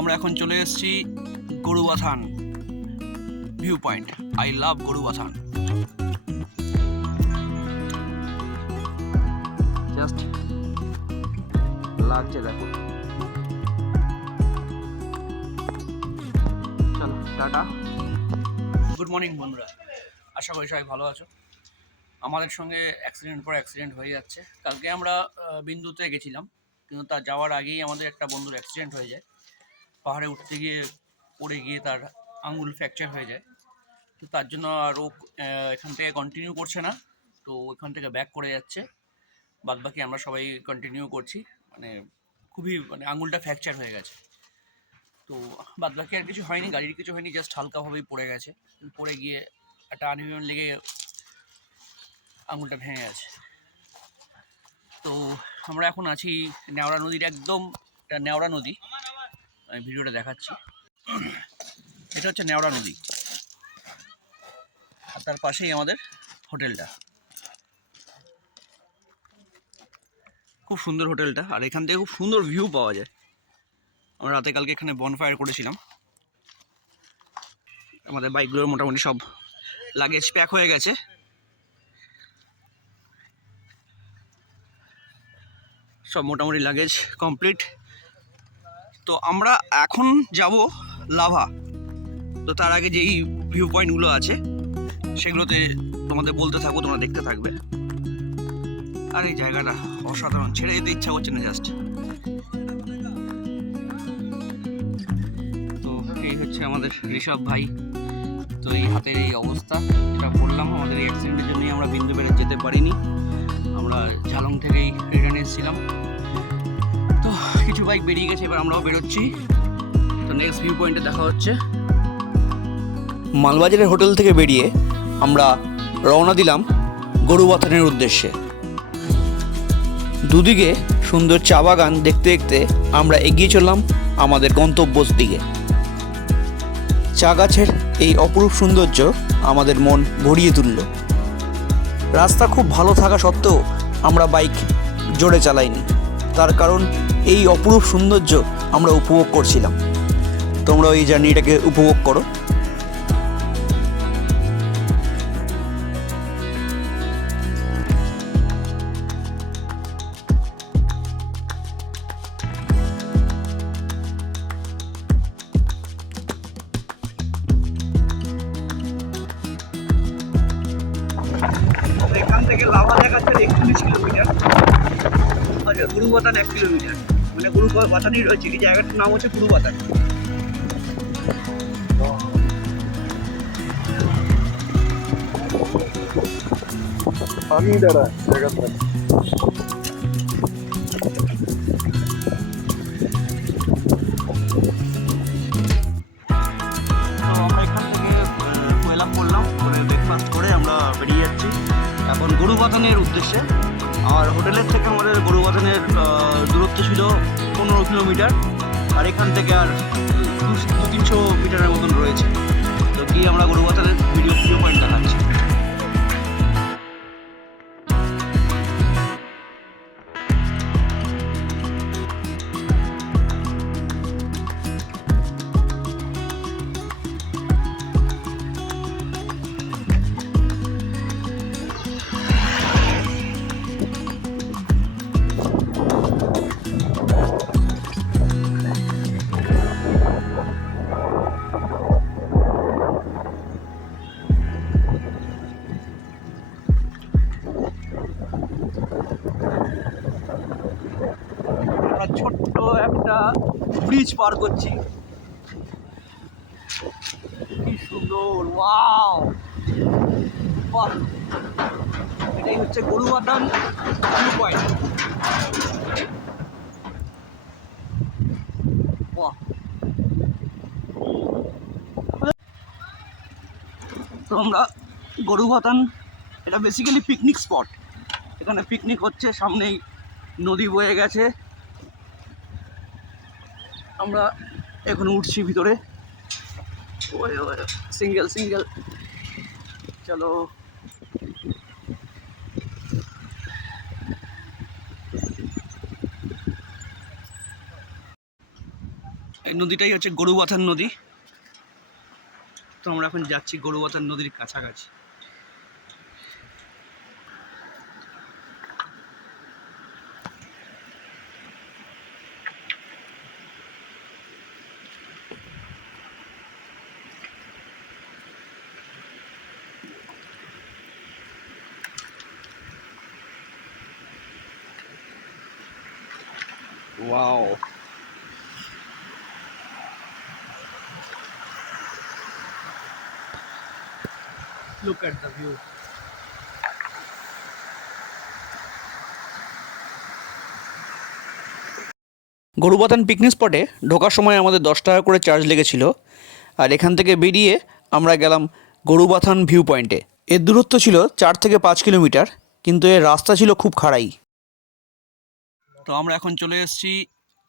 আমরা এখন চলে এসেছি Gorubathan view point. I love Gorubathan. Just লাগছে দেখো। চলো টাটা। গুড মর্নিং বন্ধুরা, আশা করি সবাই ভালো আছো। আমাদের সঙ্গে অ্যাক্সিডেন্ট পর অ্যাক্সিডেন্ট হয়ে যাচ্ছে। কালকে আমরা বিন্দুতে গেছিলাম, কিন্তু তার যাওয়ার আগেই আমাদের একটা বন্ধুর অ্যাক্সিডেন্ট হয়ে যায়। পাহাড়ে উঠতে গিয়ে পড়ে গিয়ে তার আঙুল ফ্র্যাকচার হয়ে যায়। তো তার জন্য আর ও এখান থেকে কন্টিনিউ করছে না, তো ওখান থেকে ব্যাক করে যাচ্ছে। বাদবাকি আমরা সবাই কন্টিনিউ করছি। খুবই আঙুলটা ফ্র্যাকচার হয়ে গেছে। তো বাদবাকি আর কিছু হয়নি, গাড়ির কিছু হয়নি, জাস্ট হালকাভাবেই পড়ে গেছে। পড়ে গিয়ে একটা আনইভেন লেগে আঙুলটা ভেঙে গেছে। তো আমরা এখন আছি নেওড়া নদীর একদম, এটা নেওড়া নদী, আমি ভিডিওটা দেখাচ্ছি। এটা হচ্ছে নেওড়া নদী, আর তার পাশেই আমাদের হোটেলটা। খুব সুন্দর হোটেলটা, আর এখান থেকে খুব সুন্দর ভিউ পাওয়া যায়। আমরা রাতে কালকে এখানে বনফায়ার করেছিলাম। আমাদের বাইকগুলোর মোটামুটি সব লাগেজ প্যাক হয়ে গেছে। সব মোটামুটি লাগেজ কমপ্লিট। তো আমরা এখন যাব লাভা। তো তার আগে যেই ভিউ পয়েন্টগুলো আছে সেগুলোতে তোমাদের বলতে থাকবো, তোমরা দেখতে থাকবে। আর এই জায়গাটা অসাধারণ, ছেড়ে যেতে ইচ্ছা করছে না জাস্ট। তো এই হচ্ছে আমাদের ঋষভ ভাই। তো এই হাতের এই অবস্থা, যেটা বললাম, আমাদের এই অ্যাক্সিডেন্টের জন্যই আমরা বিন্দু বেড়ে যেতে পারিনি। আমরা ঝালং থেকেই রিটার্ন এসেছিলাম। তো কিছু বাইক বেরিয়ে গেছে, এবার আমরাও বেরোচ্ছি। তো নেক্সট ভিউ পয়েন্টে দেখা হচ্ছে। মালবাজারের হোটেল থেকে বেরিয়ে আমরা রওনা দিলাম গরুবাথানের উদ্দেশ্যে। দুদিকে সুন্দর চা বাগান দেখতে দেখতে আমরা এগিয়ে চললাম আমাদের গন্তব্যর দিকে। চা গাছের এই অপরূপ সৌন্দর্য আমাদের মন ভরিয়ে তুলল। রাস্তা খুব ভালো থাকা সত্ত্বেও আমরা বাইক জোরে চালাইনি, তার কারণ এই অপরূপ সৌন্দর্য আমরা উপভোগ করছিলাম। তোমরা এই জার্নিটাকে উপভোগ করো। এখান থেকে লাভা দেখাচ্ছে 41 কিলোমিটার, আচ্ছা গরুবাথান 1 কিলোমিটার, মানে গরুবাথানই রয়েছে। এই জায়গাটার নাম হচ্ছে গরুবাথান। পানি দ্বারা জায়গাটা আমরা এখান থেকে কোয়েলা করলাম, করে ব্রেকফাস্ট করে আমরা বেরিয়ে যাচ্ছি এখন গরুবাথানের উদ্দেশ্যে। আর হোটেলের থেকে আমাদের গরুবাথানের দূরত্ব ছিল 15 কিলোমিটার, আর এখান থেকে আর 200-300 মিটারের মতন রয়েছে। তো গিয়ে আমরা গরুবাথানের ভিউ পয়েন্ট দেখাচ্ছি। ছোট্ট একটা ব্রিজ পার করছি, কি সুন্দর, ওয়াও, বাহ! এটাই হচ্ছে গরুবাথান ভিউ পয়েন্ট। বাহ! তো আমরা গরুবাথান, এটা বেসিক্যালি পিকনিক স্পট। এখানে পিকনিক হচ্ছে, সামনেই নদী বয়ে গেছে। আমরা এখন উঠছি ভিতরে, সিঙ্গেল চলো। এই নদীটাই হচ্ছে গরুবাথান নদী। তো আমরা এখন যাচ্ছি গরুবাথান নদীর কাছাকাছি। Wow, look at the view. Gorubathan picnic স্পটে ঢোকার সময় আমাদের 10 টাকা করে চার্জ লেগেছিল, আর এখান থেকে বেরিয়ে আমরা গেলাম গরুবাথান ভিউ পয়েন্টে। এর দূরত্ব ছিল 4 থেকে 5 কিলোমিটার, কিন্তু এর রাস্তা ছিল খুব খাড়াই। তো আমরা এখন চলে এসেছি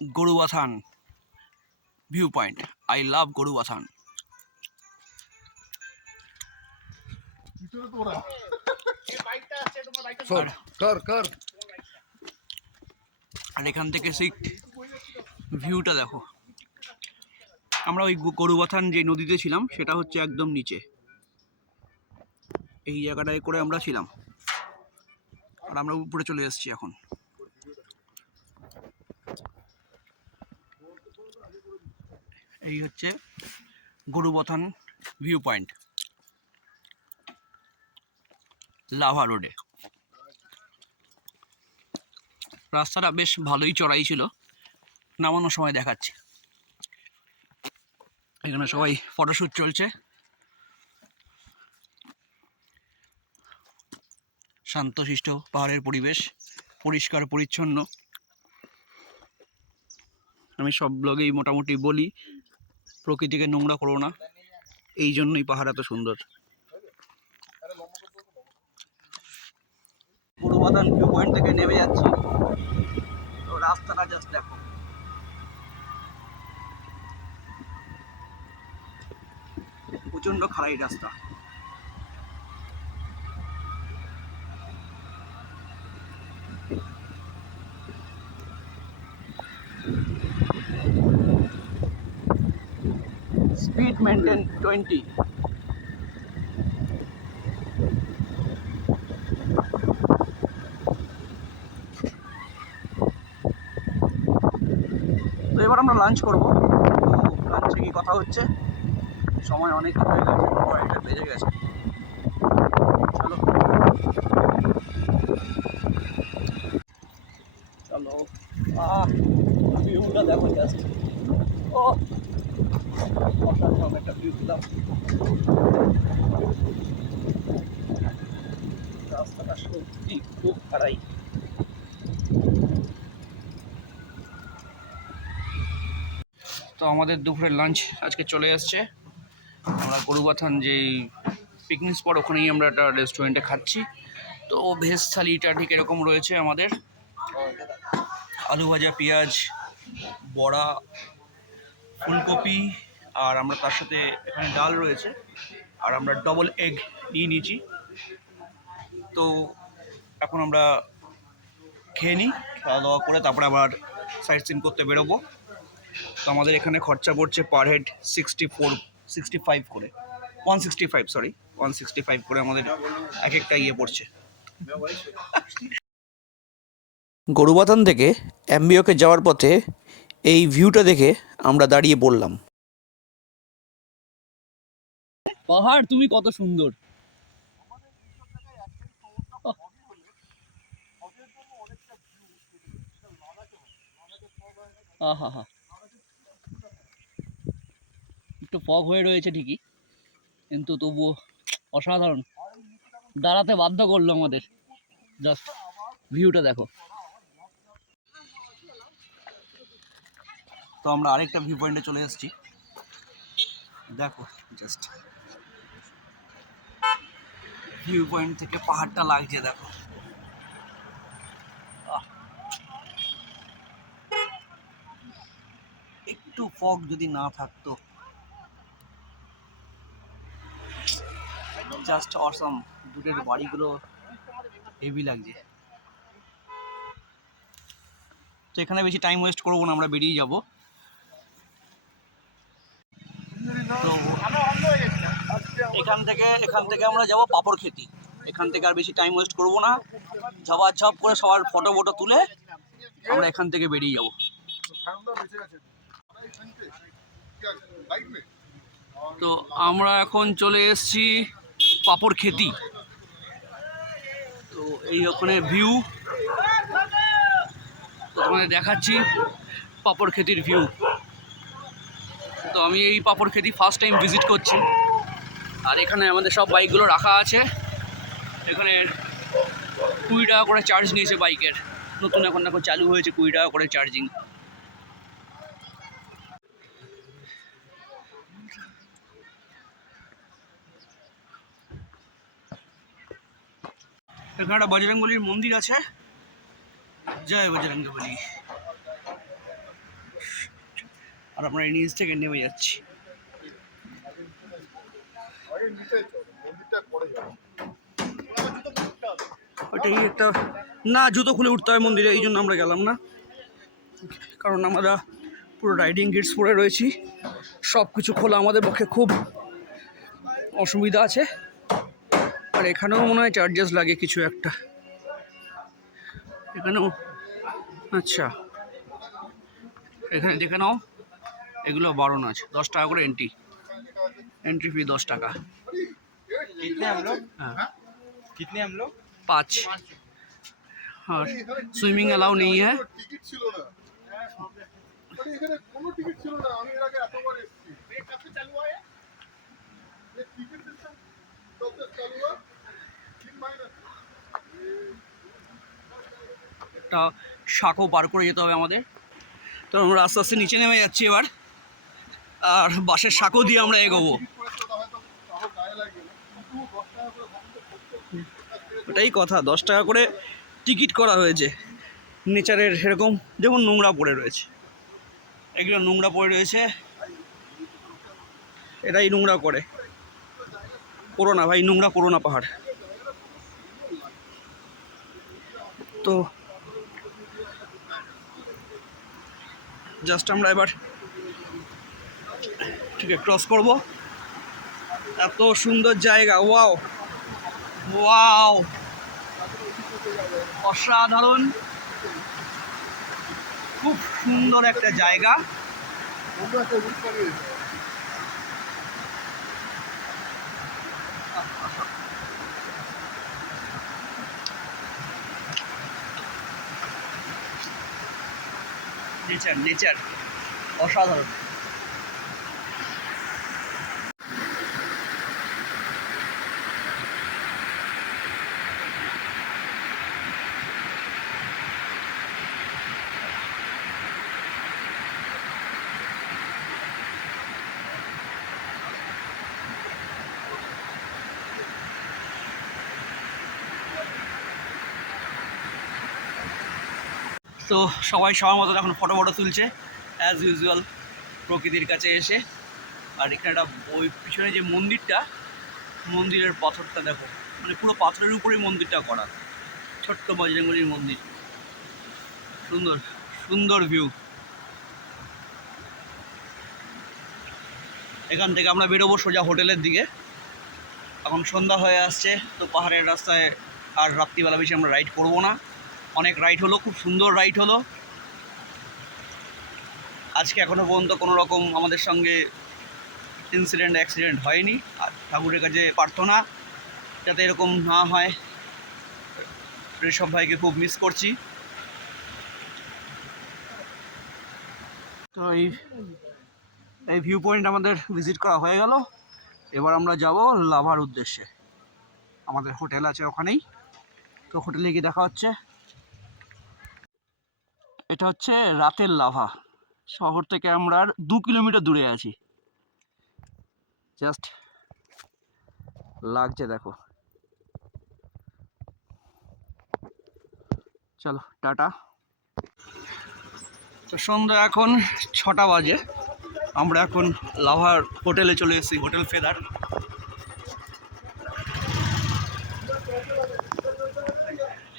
Gorubathan view point. I love Gorubathan. আর এখান থেকে সেই ভিউটা দেখো। আমরা ওই গরুবাথান যে নদীতে ছিলাম সেটা হচ্ছে একদম নিচে, এই জায়গাটায় করে আমরা ছিলাম, আর আমরা উপরে চলে এসেছি এখন। এই হচ্ছে গরুবাথান ভিউ পয়েন্ট, লাভা রোডে। রাস্তাটা বেশ ভালোই চড়াই ছিল, নামানোর সময় দেখাচ্ছি। এখানে সবাই ফটোশ্যুট চলছে। শান্তশিষ্ট পাহাড়ের পরিবেশ, পরিষ্কার পরিচ্ছন্ন। আমি সব ব্লগেই মোটামুটি বলি প্রকৃতিকে নোংরা করো না, এই জন্যই পাহাড় এত সুন্দর। গরুবাথান ভিউ পয়েন্ট থেকে নেমে যাচ্ছি, তো রাস্তাটা জাস্ট দেখো। প্রচন্ড খারাই রাস্তা। Speed maintain 20। তো এবার আমরা লাঞ্চ করবো। তো লাঞ্চে কি কথা হচ্ছে, সময় অনেক হয়ে গেছে, 2:30 বেজে গেছে। চলো চলো, ভিউটা দেখো জাস্ট। ও অসাধারণ একটা ভিউ পেলাম। রাস্তাটা সত্যি খুব খারাই। তো আমাদের দুপুরের লাঞ্চ আজকে চলে আসছে। আমরা গরুবাথান যেই পিকনিক স্পট ওখানেই আমরা একটা রেস্টুরেন্টে খাচ্ছি। তো ভেজ থালিটা ঠিক এরকম রয়েছে আমাদের: আলু ভাজা, পেঁয়াজ, বড়া, ফুলকপি, আর আমরা তার সাথে এখানে ডাল রয়েছে, আর আমরা ডবল এগ নিয়ে নিয়েছি। তো এখন আমরা খেয়ে নিই, খাওয়া দাওয়া করে তারপরে আবার সাইট সিন করতে বেরোবো। তো আমাদের এখানে খরচা পড়ছে পার হেড 65 করে, 165 করে আমাদের এক একটা ইয়ে পড়ছে। গরুবাথান থেকে অ্যাম্বিওকে যাওয়ার পথে এই ভিউটা দেখে আমরা দাঁড়িয়ে পড়লাম। পাহাড় তুমি কত সুন্দর। আহা হা, একটু ফগ হয়ে রয়েছে ঠিকই, কিন্তু তবুও অসাধারণ। দাঁড়াতে বাধ্য করলো আমাদের। জাস্ট ভিউটা দেখো। তো আমরা আরেকটা ভিউ পয়েন্টে চলে এসেছি, দেখো জাস্ট ভিউ পয়েন্ট থেকে পাহাড়টা লাগছে দেখো। একটু ফগ যদি না থাকতো, জাস্ট অসাম। দূরের বাড়িগুলো হেভি লাগছে। তো এখানে বেশি টাইম ওয়েস্ট করবো না, আমরা বেরিয়ে যাব। তো এখান থেকে আমরা যাব পাপড় খেতি। এখান থেকে আর বেশি টাইম ওয়েস্ট করবো না, ঝপ করে সবার ফটো তুলে আমরা এখান থেকে বেরিয়ে যাব। তো আমরা এখন চলে এসেছি পাপড় খেতি। তো এই ওখানে ভিউ, তো তোমাদের দেখাচ্ছি পাপড় খেতির ভিউ। তো আমি এই পাপড় খেতি ফার্স্ট টাইম ভিজিট করছি। আর এখানে আমাদের সব বাইকগুলো রাখা আছে। এখানে 20 টাকা করে চার্জ নিয়েছে বাইকের, নতুন এখন চালু হয়েছে 20 টাকা করে চার্জিং। এখানে একটা বজরংবলীর মন্দির আছে, জয় বজরংবলী। আর আপনার নিচ থেকে নেমে যাচ্ছি। ওইটাই একটা, না জুতো খুলে উঠতে হয় মন্দিরে, এই জন্য আমরা গেলাম না, কারণ আমরা পুরো রাইডিং গিটস পরে রয়েছি। সব কিছু খোলা আমাদের পক্ষে খুব অসুবিধা আছে। আর এখানেও মনে হয় চার্জেস লাগে কিছু একটা, এখানেও। আচ্ছা, এখানে দেখে নাও, এগুলো বারণ আছে, 10 টাকা করে एंट्री फी 10 টাকা। कितने हम लोग? हाँ, कितने हम लोग? 5। और स्विमिंग अलाउ नहीं है। টিকিট ছিল না, এখানে কোনো টিকিট ছিল না। আমি এর আগে এতবার এসেছি। ব্রেক কাছে চালু হয়, ये टिकट सिस्टम कब से चालू हुआ? 3 महीने। একটা শাখো পার করে যেতে হবে আমাদের। তো আমরা আস্তে আস্তে নিচে নেমে যাচ্ছি এবার, আর বাসের শাখো দিয়ে আমরা এগোবো। ওটাই কথা, 10 টাকা করে টিকিট করা হয়েছে। নেচারের এরকম যেমন নোংরা পড়ে রয়েছে, এগুলো নোংরা পড়ে রয়েছে, এটাই নোংরা করে। করো না ভাই, নোংরা করো না পাহাড়। তো জাস্ট আমরা এবার ঠিক আছে ক্রস করব। এত সুন্দর জায়গা, ওয়াও ওয়াও, অসাধারণ, খুব সুন্দর একটা জায়গা। নেচার অসাধারণ। তো সবাই সবার মতন এখন ফটো তুলছে অ্যাজ ইউজুয়াল প্রকৃতির কাছে এসে। আর এখানে একটা ওই পিছনে যে মন্দিরটা, মন্দিরের পাথরটা দেখো, মানে পুরো পাথরের উপরেই মন্দিরটা করা, ছোট্ট বজরংবলীর মন্দির। সুন্দর সুন্দর ভিউ। এখান থেকে আমরা বেরোবো সোজা হোটেলের দিকে। এখন সন্ধ্যা হয়ে আসছে, তো পাহাড়ের রাস্তায় আর রাত্রিবেলা বেশি আমরা রাইড করবো না। অনেক রাইড হলো, খুব সুন্দর রাইড হলো আজকে। এখনও পর্যন্ত কোনো রকম আমাদের সঙ্গে অ্যাক্সিডেন্ট হয়নি। আর ঠাকুরের কাছে প্রার্থনা যাতে এরকম না হয়। ঋষভ ভাইকে খুব মিস করছি। তো এই ভিউ পয়েন্ট আমাদের ভিজিট করা হয়ে গেল। এবার আমরা যাব লাভার উদ্দেশ্যে। আমাদের হোটেল আছে ওখানেই, তো হোটেলে গিয়ে দেখা হচ্ছে। এটা হচ্ছে রাতের লাভা। শহর থেকে আমরা আর 2 কিলোমিটার দূরে আছি। জাস্ট লাগছে দেখো। চলো টাটা। তো সন্ধ্যা এখন 6টা বাজে। আমরা এখন লাভার হোটেলে চলে এসেছি, হোটেল ফেদার।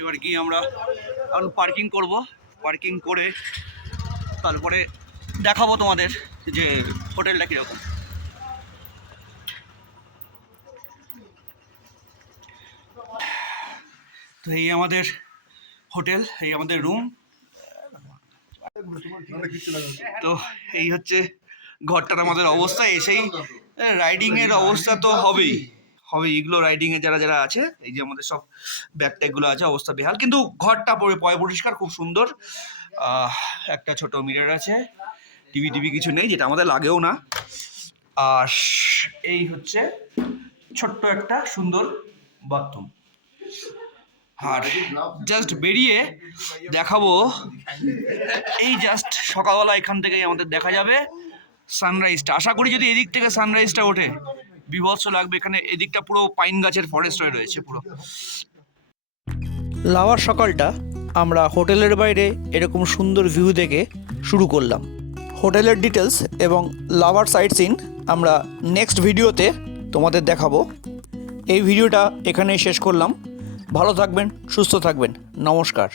এবার গিয়ে আমরা এখন পার্কিং করব। পার্কিং করে তারপরে দেখাবো তোমাদের যে হোটেলটা কীরকম। তো এই আমাদের হোটেল, এই আমাদের রুম। নাহলে কিচ্ছু লাগবে না। তো এই হচ্ছে ঘরটার আমাদের অবস্থা। এসেই রাইডিংয়ের অবস্থা তো হবেই এগুলো রাইডিংয়ে যারা যারা আছে, এই যে আমাদের সব ব্যাগ ট্যাগগুলো আছে, অবস্থা বেহাল, কিন্তু ঘরটা পরিষ্কার, খুব সুন্দর। একটা ছোট মিরর আছে, টিভি কিছু নেই, যেটা আমাদের লাগেও না। আর এই হচ্ছে ছোট্ট একটা সুন্দর বাথরুম। আর জাস্ট বেরিয়ে দেখাবো, এই জাস্ট সকালবেলা এখান থেকেই আমাদের দেখা যাবে সানরাইজটা। আশা করি যদি এদিক থেকে সানরাইজটা ওঠে বিভৎস লাগবে। এখানে এদিকটা পুরো পাইন গাছের ফরেস্ট হয়ে রয়েছে পুরো। লাভার সকালটা আমরা হোটেলের বাইরে এরকম সুন্দর ভিউ দেখে শুরু করলাম। হোটেলের ডিটেলস এবং লাভার সাইট সিন আমরা নেক্সট ভিডিওতে তোমাদের দেখাবো। এই ভিডিওটা এখানেই শেষ করলাম। ভালো থাকবেন, সুস্থ থাকবেন, নমস্কার।